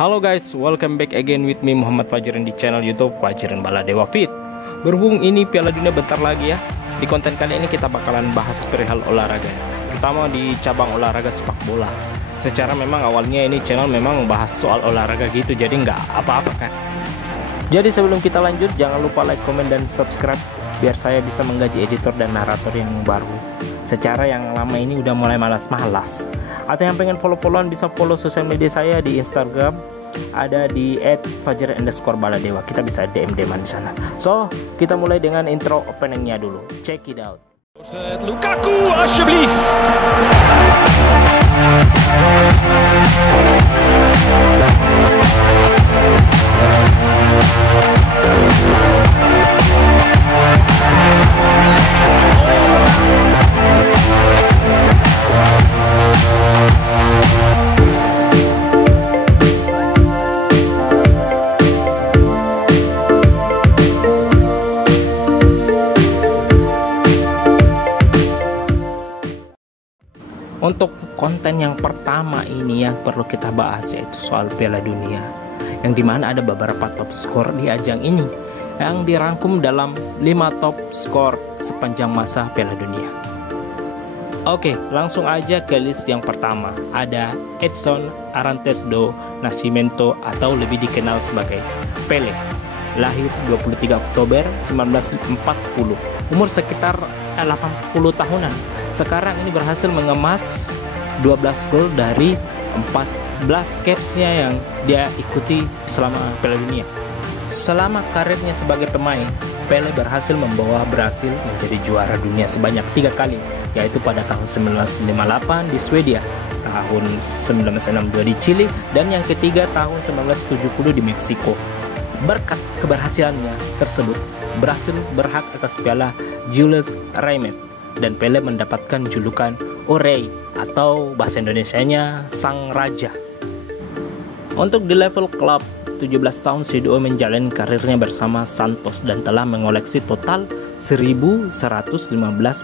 Halo guys, welcome back again with me Muhammad Fajiran di channel YouTube Fajiran Baladewa Fit. Berhubung ini Piala Dunia bentar lagi ya. Di konten kali ini kita bakalan bahas perihal olahraga, terutama di cabang olahraga sepak bola. Secara memang awalnya ini channel memang membahas soal olahraga gitu, jadi nggak apa-apa kan. Jadi sebelum kita lanjut, jangan lupa like, comment, dan subscribe biar saya bisa menggaji editor dan narator yang baru. Secara yang lama ini udah mulai malas-malas. Atau yang pengen follow-followan bisa follow sosial media saya di Instagram, ada di @fajiran_baladewa. Kita bisa DM-DM di sana. So, kita mulai dengan intro openingnya dulu. Check it out. Lukaku à Chablis. Untuk konten yang pertama ini yang perlu kita bahas yaitu soal Piala Dunia, yang dimana ada beberapa top skor di ajang ini yang dirangkum dalam 5 top skor sepanjang masa Piala Dunia. Oke, langsung aja ke list yang pertama. Ada Edson Arantes do Nascimento atau lebih dikenal sebagai Pele. Lahir 23 Oktober 1940, umur sekitar 80 tahunan. Sekarang ini berhasil mengemas 12 gol dari 14 capsnya yang dia ikuti selama Piala Dunia. Selama karirnya sebagai pemain, Pele berhasil membawa Brasil menjadi juara dunia sebanyak 3 kali, yaitu pada tahun 1958 di Swedia, tahun 1962 di Chili, dan yang ketiga tahun 1970 di Meksiko. Berkat keberhasilannya tersebut, Brasil berhak atas piala Jules Rimet, dan Pele mendapatkan julukan O Rei atau bahasa Indonesianya Sang Raja. Untuk di level klub, 17 tahun C2 menjalani karirnya bersama Santos dan telah mengoleksi total 1115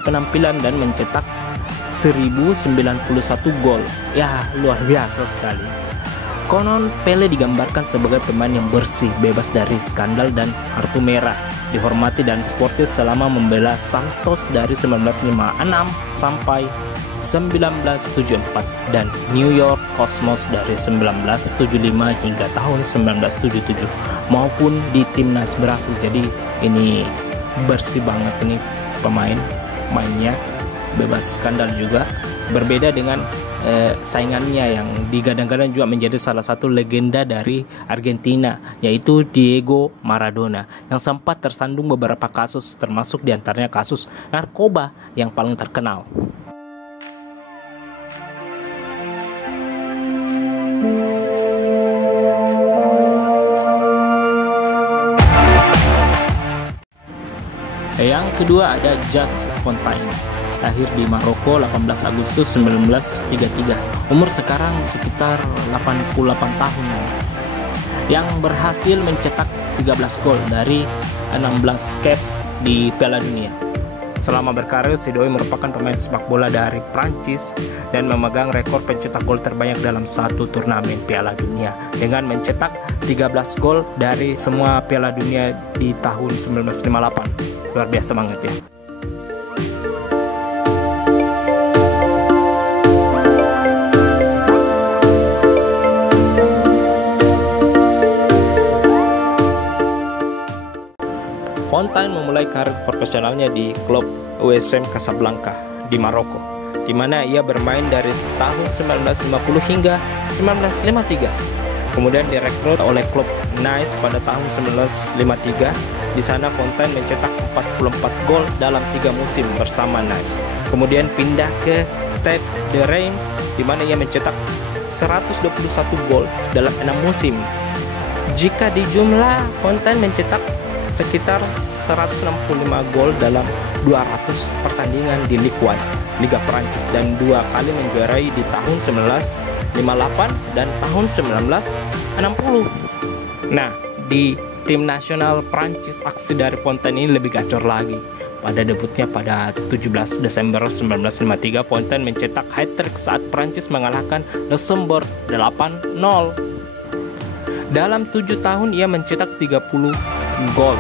penampilan dan mencetak 1091 gol. Ya, luar biasa sekali. Konon Pele digambarkan sebagai pemain yang bersih, bebas dari skandal dan kartu merah, dihormati dan sportif selama membela Santos dari 1956 sampai 1974 dan New York Cosmos dari 1975 hingga tahun 1977 maupun di timnas Brasil. Jadi ini bersih banget ini mainnya, bebas skandal juga. Berbeda dengan saingannya yang digadang-gadang juga menjadi salah satu legenda dari Argentina, yaitu Diego Maradona, yang sempat tersandung beberapa kasus, termasuk diantaranya kasus narkoba yang paling terkenal. Yang kedua ada Just Fontaine. Lahir di Maroko 18 Agustus 1933, umur sekarang sekitar 88 tahun, yang berhasil mencetak 13 gol dari 16 caps di Piala Dunia. Selama berkarir, Sidoy merupakan pemain sepak bola dari Prancis dan memegang rekor pencetak gol terbanyak dalam satu turnamen Piala Dunia dengan mencetak 13 gol dari semua Piala Dunia di tahun 1958. Luar biasa banget ya. Fontaine memulai karir profesionalnya di klub USM Casablanca di Maroko, di mana ia bermain dari tahun 1950 hingga 1953. Kemudian direkrut oleh klub Nice pada tahun 1953. Di sana Fontaine mencetak 44 gol dalam 3 musim bersama Nice. Kemudian pindah ke Stade de Reims, di mana ia mencetak 121 gol dalam 6 musim. Jika dijumlah, Fontaine mencetak sekitar 165 gol dalam 200 pertandingan di Ligue 1, Liga Prancis, dan 2 kali menjuarai di tahun 1958 dan tahun 1960. Nah, di tim nasional Prancis, aksi dari Fontaine ini lebih gacor lagi. Pada debutnya pada 17 Desember 1953, Fontaine mencetak hat-trick saat Prancis mengalahkan Luxembourg 8-0. Dalam 7 tahun ia mencetak 30 gol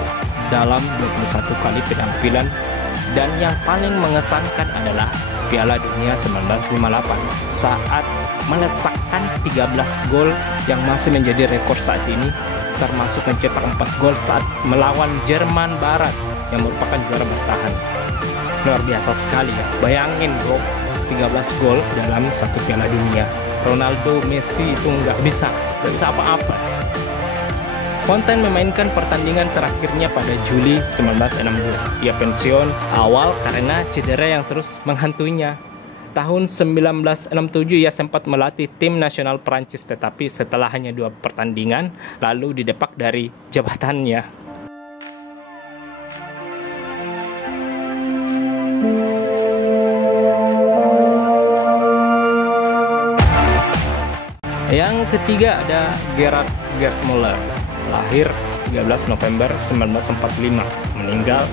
dalam 21 kali penampilan, dan yang paling mengesankan adalah Piala Dunia 1958 saat melesakkan 13 gol yang masih menjadi rekor saat ini, termasuk mencetak 4 gol saat melawan Jerman Barat yang merupakan juara bertahan. Luar biasa sekali ya, bayangin bro, 13 gol dalam satu Piala Dunia. Ronaldo, Messi itu nggak bisa apa-apa. Fontaine memainkan pertandingan terakhirnya pada Juli 1962. Ia pensiun awal karena cedera yang terus menghantuinya. Tahun 1967 ia sempat melatih tim nasional Prancis, tetapi setelah hanya 2 pertandingan lalu didepak dari jabatannya. Yang ketiga ada Gerd Müller, lahir 13 November 1945, meninggal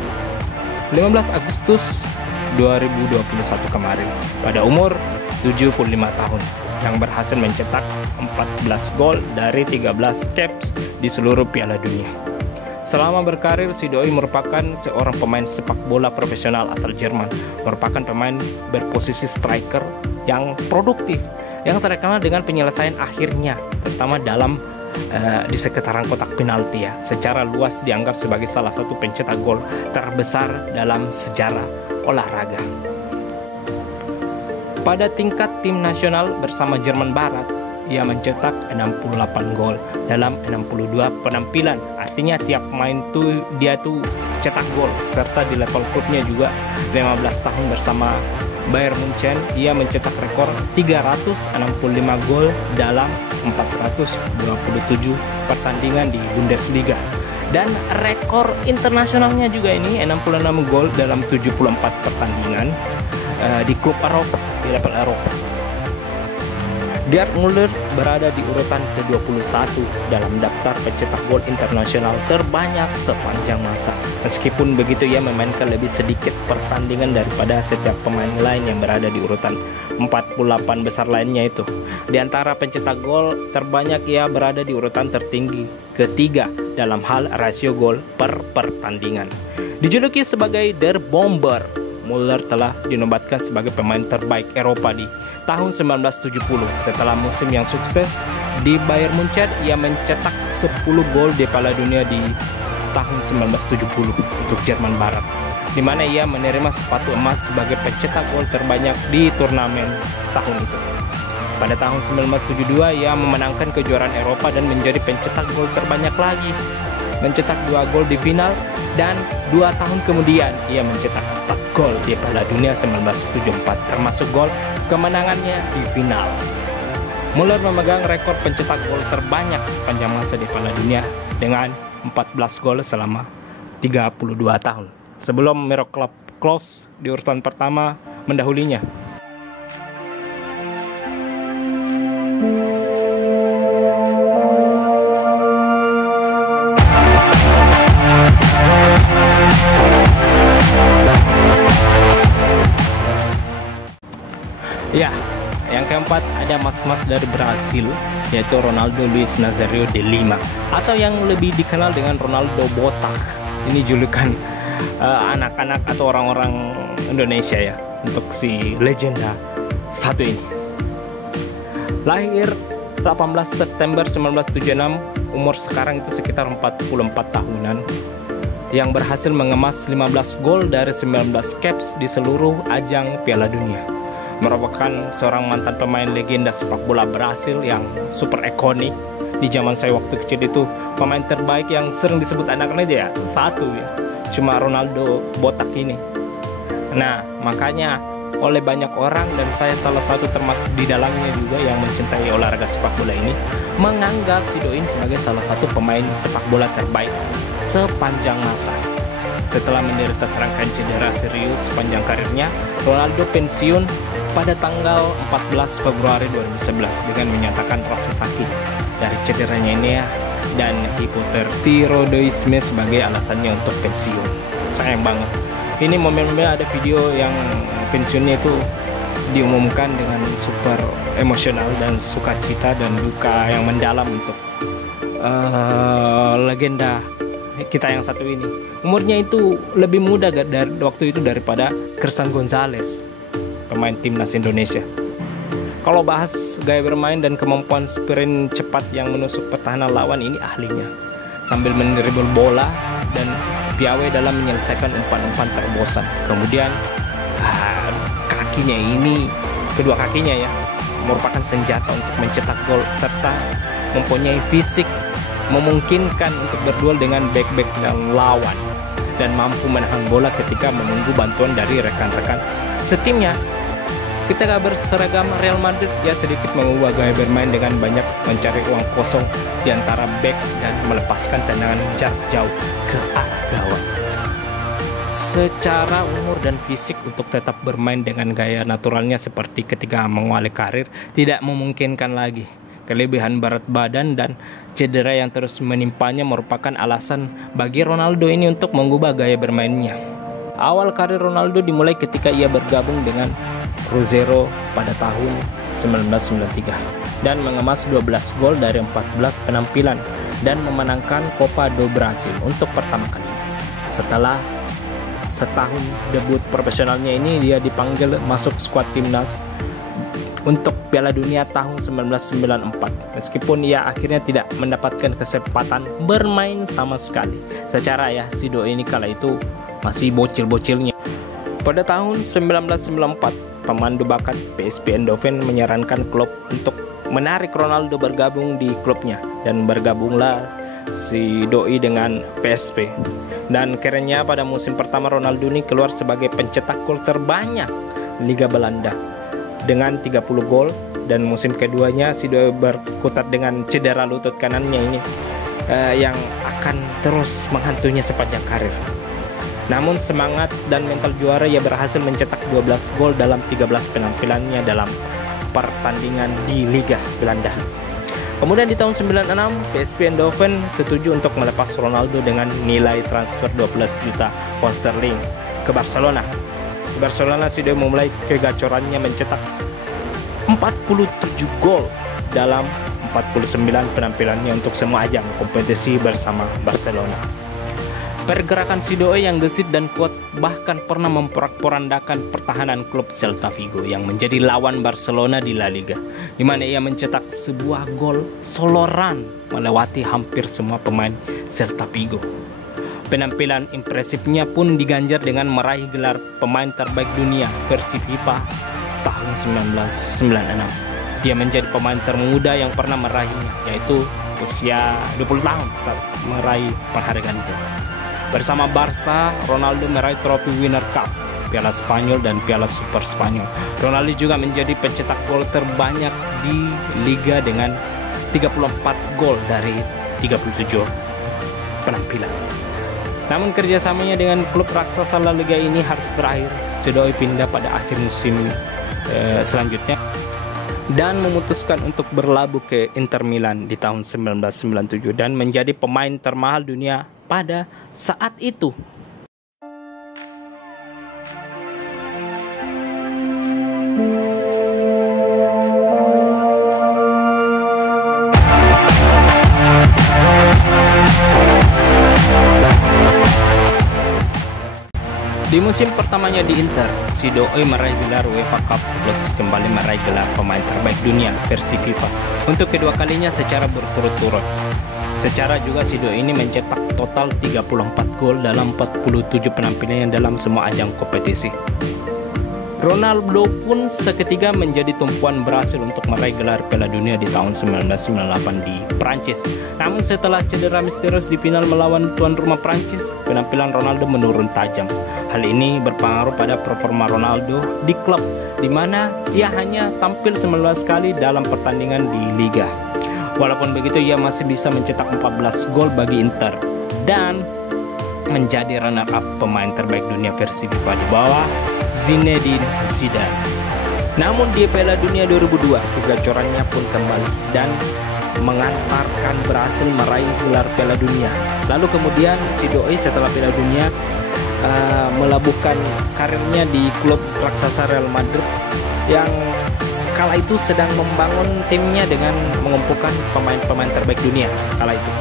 15 Agustus 2021 kemarin pada umur 75 tahun, yang berhasil mencetak 14 gol dari 13 caps di seluruh Piala Dunia. Selama berkarir, si doi merupakan seorang pemain sepak bola profesional asal Jerman, merupakan pemain berposisi striker yang produktif, yang terkenal dengan penyelesaian akhirnya, terutama dalam di sekitaran kotak penalti ya. Secara luas dianggap sebagai salah satu pencetak gol terbesar dalam sejarah olahraga. Pada tingkat tim nasional bersama Jerman Barat, ia mencetak 68 gol dalam 62 penampilan. Artinya tiap main dia cetak gol, serta di level klubnya juga 15 tahun bersama Bayern Munchen, ia mencetak rekor 365 gol dalam 427 pertandingan di Bundesliga. Dan rekor internasionalnya juga ini 66 gol dalam 74 pertandingan di klub Eropa, di level Eropa. Gerd Müller berada di urutan ke-21 dalam daftar pencetak gol internasional terbanyak sepanjang masa. Meskipun begitu, ia memainkan lebih sedikit pertandingan daripada setiap pemain lain yang berada di urutan 48 besar lainnya itu. Di antara pencetak gol terbanyak, ia berada di urutan tertinggi ketiga dalam hal rasio gol per pertandingan. Dijuluki sebagai Der Bomber, Müller telah dinobatkan sebagai pemain terbaik Eropa di tahun 1970. Setelah musim yang sukses di Bayern Munchen, ia mencetak 10 gol di Piala Dunia di tahun 1970 untuk Jerman Barat, di mana ia menerima sepatu emas sebagai pencetak gol terbanyak di turnamen tahun itu. Pada tahun 1972 ia memenangkan kejuaraan Eropa dan menjadi pencetak gol terbanyak lagi, mencetak 2 gol di final, dan 2 tahun kemudian ia mencetak 4 gol di Piala Dunia 1974, termasuk gol kemenangannya di final. Müller memegang rekor pencetak gol terbanyak sepanjang masa di Piala Dunia dengan 14 gol selama 32 tahun, sebelum Miroslav Klose di urutan pertama mendahulinya. Ya, yang keempat ada mas-mas dari Brasil, yaitu Ronaldo Luis Nazario de Lima, atau yang lebih dikenal dengan Ronaldo Botak. Ini julukan anak-anak atau orang-orang Indonesia ya untuk si legenda satu ini. Lahir 18 September 1976, umur sekarang itu sekitar 44 tahunan, yang berhasil mengemas 15 gol dari 19 caps di seluruh ajang Piala Dunia. Merupakan seorang mantan pemain legenda sepak bola Brasil yang super ikonik. Di zaman saya waktu kecil itu, pemain terbaik yang sering disebut anak-anak ya satu ya, cuma Ronaldo Botak ini. Nah, makanya oleh banyak orang, dan saya salah satu termasuk di dalamnya juga, yang mencintai olahraga sepak bola ini, menganggap si Doin sebagai salah satu pemain sepak bola terbaik sepanjang masa. Setelah menderita serangkaian cedera serius sepanjang karirnya, Ronaldo pensiun pada tanggal 14 Februari 2011 dengan menyatakan rasa sakit dari cederanya ini ya, dan hipotertiroidisme sebagai alasannya untuk pensiun. Sayang banget. Ini momen-momen ada video yang pensiunnya itu diumumkan dengan super emosional dan sukacita dan duka yang mendalam untuk legenda kita yang satu ini. Umurnya itu lebih muda dari waktu itu daripada Christian Gonzalez, pemain timnas Indonesia. Kalau bahas gaya bermain dan kemampuan sprint cepat yang menusuk pertahanan lawan, ini ahlinya. Sambil mendribble bola dan piawai dalam menyelesaikan umpan-umpan terbosan. Kemudian kakinya ini, kedua kakinya ya, merupakan senjata untuk mencetak gol serta mempunyai fisik memungkinkan untuk berduel dengan bek-bek yang lawan dan mampu menahan bola ketika menunggu bantuan dari rekan-rekan setimnya. Ketika berseragam Real Madrid, ia sedikit mengubah gaya bermain dengan banyak mencari ruang kosong di antara bek dan melepaskan tendangan jarak jauh ke arah gawang. Secara umur dan fisik untuk tetap bermain dengan gaya naturalnya seperti ketika mengawali karir tidak memungkinkan lagi. Kelebihan berat badan dan cedera yang terus menimpanya merupakan alasan bagi Ronaldo ini untuk mengubah gaya bermainnya. Awal karir Ronaldo dimulai ketika ia bergabung dengan Cruzeiro pada tahun 1993 dan mengemas 12 gol dari 14 penampilan dan memenangkan Copa do Brasil untuk pertama kalinya. Setelah setahun debut profesionalnya ini, dia dipanggil masuk skuad timnas untuk Piala Dunia tahun 1994. Meskipun ia akhirnya tidak mendapatkan kesempatan bermain sama sekali. Secara ya, si doi ini kala itu masih bocil-bocilnya. Pada tahun 1994, pemandu bakat PSV Eindhoven menyarankan klub untuk menarik Ronaldo bergabung di klubnya, dan bergabunglah si doi dengan PSV. Dan kerennya pada musim pertama Ronaldo ini keluar sebagai pencetak gol terbanyak Liga Belanda dengan 30 gol, dan musim keduanya si doi berkutat dengan cedera lutut kanannya ini yang akan terus menghantuinya sepanjang karir. Namun semangat dan mental juara, ia berhasil mencetak 12 gol dalam 13 penampilannya dalam pertandingan di Liga Belanda. Kemudian di tahun 96, PSV Eindhoven setuju untuk melepas Ronaldo dengan nilai transfer 12 juta pound sterling ke Barcelona. Di Barcelona, si doi memulai kegacorannya mencetak 47 gol dalam 49 penampilannya untuk semua ajang kompetisi bersama Barcelona. Pergerakan si doi yang gesit dan kuat bahkan pernah memporak-porandakan pertahanan klub Celta Vigo yang menjadi lawan Barcelona di La Liga, di mana ia mencetak sebuah gol solo run melewati hampir semua pemain Celta Vigo. Penampilan impresifnya pun diganjar dengan meraih gelar pemain terbaik dunia versi FIFA tahun 1996. Dia menjadi pemain termuda yang pernah meraihnya, yaitu usia 20 tahun saat meraih penghargaan itu. Bersama Barca, Ronaldo meraih trofi Winner Cup, Piala Spanyol dan Piala Super Spanyol. Ronaldo juga menjadi pencetak gol terbanyak di Liga dengan 34 gol dari 37 penampilan. Namun kerjasamanya dengan klub raksasa La Liga ini harus berakhir. Si doi pindah pada akhir musim selanjutnya dan memutuskan untuk berlabuh ke Inter Milan di tahun 1997 dan menjadi pemain termahal dunia pada saat itu. Di musim pertamanya di Inter, si doi meraih gelar UEFA Cup plus kembali meraih gelar pemain terbaik dunia versi FIFA untuk kedua kalinya secara berturut-turut. Secara juga si doi ini mencetak total 34 gol dalam 47 penampilannya dalam semua ajang kompetisi. Ronaldo pun seketika menjadi tumpuan berhasil untuk meraih gelar Piala Dunia di tahun 1998 di Prancis. Namun setelah cedera misterius di final melawan tuan rumah Prancis, penampilan Ronaldo menurun tajam. Hal ini berpengaruh pada performa Ronaldo di klub, di mana ia hanya tampil 19 kali dalam pertandingan di Liga. Walaupun begitu, ia masih bisa mencetak 14 gol bagi Inter dan menjadi runner-up pemain terbaik dunia versi FIFA di bawah Zinedine Zidane. Namun di Piala Dunia 2002, kegacorannya pun kembali dan mengantarkan berhasil meraih gelar Piala Dunia. Lalu kemudian si doi setelah Piala Dunia melabuhkan karirnya di klub raksasa Real Madrid yang kala itu sedang membangun timnya dengan mengumpulkan pemain-pemain terbaik dunia kala itu.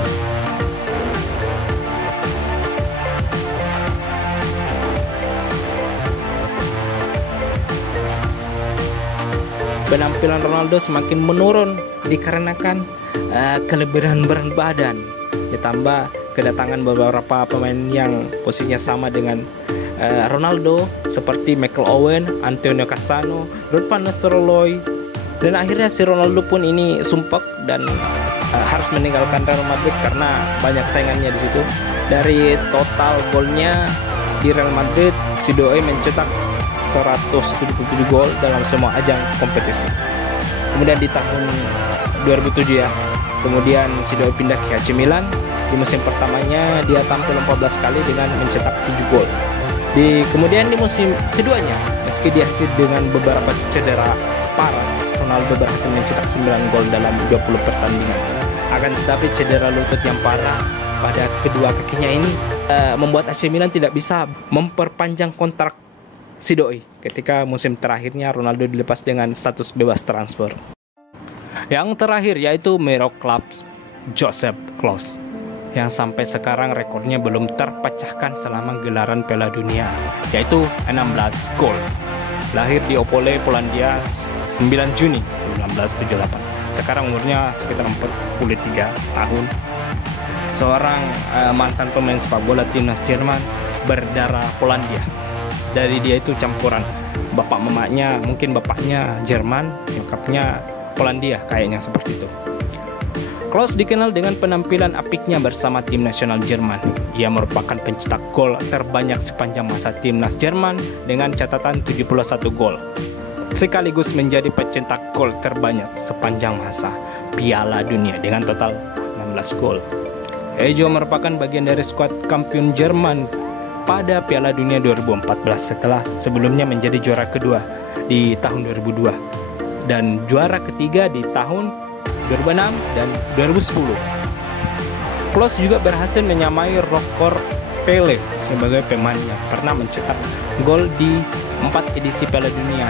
Penampilan Ronaldo semakin menurun dikarenakan kelebihan berat badan, ditambah kedatangan beberapa pemain yang posisinya sama dengan Ronaldo seperti Michael Owen, Antonio Cassano, Ruud van Nistelrooy, dan akhirnya si Ronaldo pun ini sumpek dan harus meninggalkan Real Madrid karena banyak saingannya di situ. Dari total golnya di Real Madrid, si Doi mencetak 177 gol dalam semua ajang kompetisi. Kemudian di tahun 2007 ya, kemudian si Doi pindah ke AC Milan. Di musim pertamanya dia tampil 14 kali dengan mencetak 7 gol. Kemudian di musim keduanya, meski dihasil dengan beberapa cedera parah, Ronaldo berhasil mencetak 9 gol dalam 20 pertandingan. Akan tetapi cedera lutut yang parah pada kedua kakinya ini membuat AC Milan tidak bisa memperpanjang kontrak si Doi ketika musim terakhirnya Ronaldo dilepas dengan status bebas transfer. Yang terakhir yaitu Miroslav Joseph Klose yang sampai sekarang rekornya belum terpecahkan selama gelaran Piala Dunia, yaitu 16 gol. Lahir di Opole, Polandia 9 Juni 1978. Sekarang umurnya sekitar 43 tahun. Seorang mantan pemain sepak bola timnas Jerman berdarah Polandia. Dari dia itu campuran bapak mamanya, mungkin bapaknya Jerman, nyokapnya Polandia, kayaknya seperti itu. Klose dikenal dengan penampilan apiknya bersama tim nasional Jerman. Ia merupakan pencetak gol terbanyak sepanjang masa timnas Jerman dengan catatan 71 gol. Sekaligus menjadi pencetak gol terbanyak sepanjang masa Piala Dunia dengan total 16 gol. Ia juga merupakan bagian dari skuad kampiun Jerman pada Piala Dunia 2014 setelah sebelumnya menjadi juara kedua di tahun 2002 dan juara ketiga di tahun 2006 dan 2010. Klose juga berhasil menyamai rekor Pele sebagai pemain yang pernah mencetak gol di 4 edisi Piala Dunia.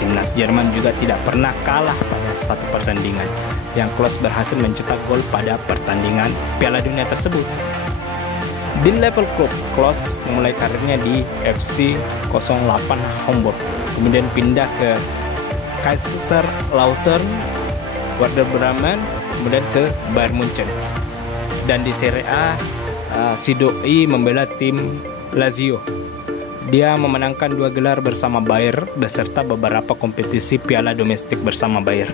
Timnas Jerman juga tidak pernah kalah pada satu pertandingan yang Klose berhasil mencetak gol pada pertandingan Piala Dunia tersebut. Di level klub, Klose memulai karirnya di FC 08 Hamburg, kemudian pindah ke Kaiserslautern, Werder Bremen, kemudian ke Bayern Munchen. Dan di Serie A, si Doi membela tim Lazio. Dia memenangkan 2 gelar bersama Bayer beserta beberapa kompetisi piala domestik bersama Bayer.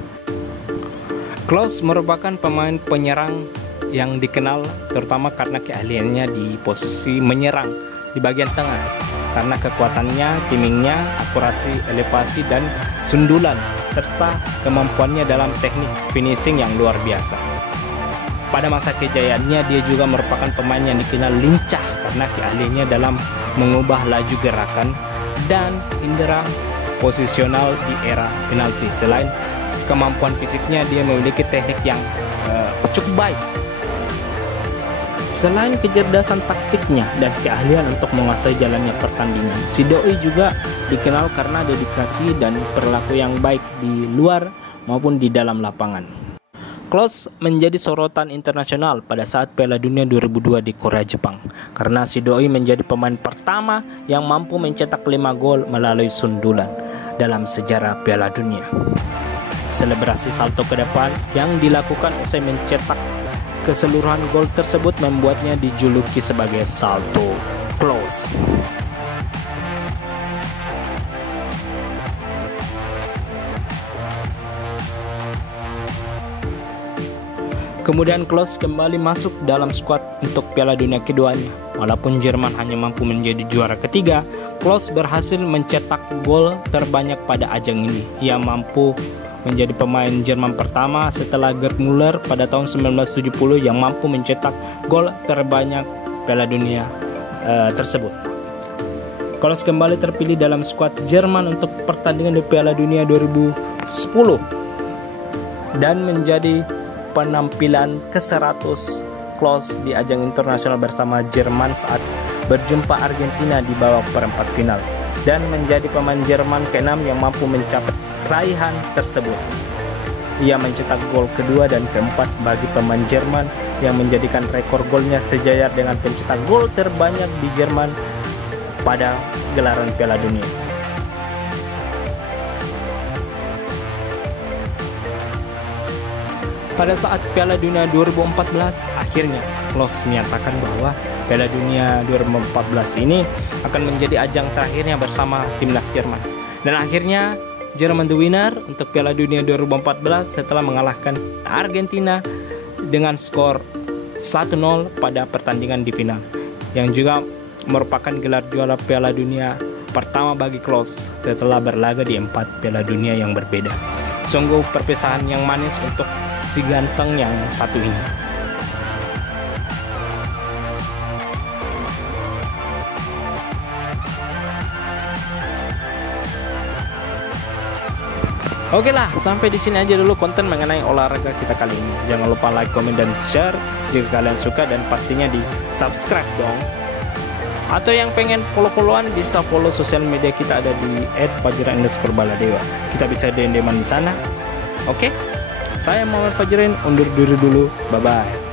Klose merupakan pemain penyerang yang dikenal terutama karena keahliannya di posisi menyerang di bagian tengah, karena kekuatannya, timingnya, akurasi elevasi dan sundulan serta kemampuannya dalam teknik finishing yang luar biasa. Pada masa kejayaannya dia juga merupakan pemain yang dikenal lincah karena keahliannya dalam mengubah laju gerakan dan indera posisional di era penalti. Selain kemampuan fisiknya, dia memiliki teknik yang cukup baik. Selain kecerdasan taktiknya dan keahlian untuk menguasai jalannya pertandingan, si Doi juga dikenal karena dedikasi dan perilaku yang baik di luar maupun di dalam lapangan. Klose menjadi sorotan internasional pada saat Piala Dunia 2002 di Korea Jepang karena si Doi menjadi pemain pertama yang mampu mencetak 5 gol melalui sundulan dalam sejarah Piala Dunia. Selebrasi salto ke depan yang dilakukan usai mencetak keseluruhan gol tersebut membuatnya dijuluki sebagai Salto Klose. Kemudian Klose kembali masuk dalam skuad untuk Piala Dunia keduanya. Walaupun Jerman hanya mampu menjadi juara ketiga, Klose berhasil mencetak gol terbanyak pada ajang ini. Ia mampu menjadi pemain Jerman pertama setelah Gerd Müller pada tahun 1970 yang mampu mencetak gol terbanyak Piala Dunia tersebut. Klose kembali terpilih dalam skuad Jerman untuk pertandingan di Piala Dunia 2010 dan menjadi penampilan ke-100 Klose di ajang internasional bersama Jerman saat berjumpa Argentina di babak perempat final. dan menjadi pemain Jerman ke-6 yang mampu mencapai raihan tersebut. Ia mencetak gol kedua dan keempat bagi pemain Jerman yang menjadikan rekor golnya sejajar dengan pencetak gol terbanyak di Jerman pada gelaran Piala Dunia. Pada saat Piala Dunia 2014, akhirnya Klose menyatakan bahwa Piala Dunia 2014 ini akan menjadi ajang terakhirnya bersama timnas Jerman. Dan akhirnya Jerman the winner untuk Piala Dunia 2014 setelah mengalahkan Argentina dengan skor 1-0 pada pertandingan di final, yang juga merupakan gelar juara Piala Dunia pertama bagi Klose setelah berlaga di 4 Piala Dunia yang berbeda. Sungguh perpisahan yang manis untuk si ganteng yang satu ini. Oke lah, sampai di sini aja dulu konten mengenai olahraga kita kali ini. Jangan lupa like, comment, dan share jika kalian suka, dan pastinya di subscribe dong. Atau yang pengen follow-followan bisa follow sosial media kita, ada di @fajra_baladewa. Kita bisa DM-an di sana. Oke, saya Muhammad Fajrin undur diri dulu. Bye bye.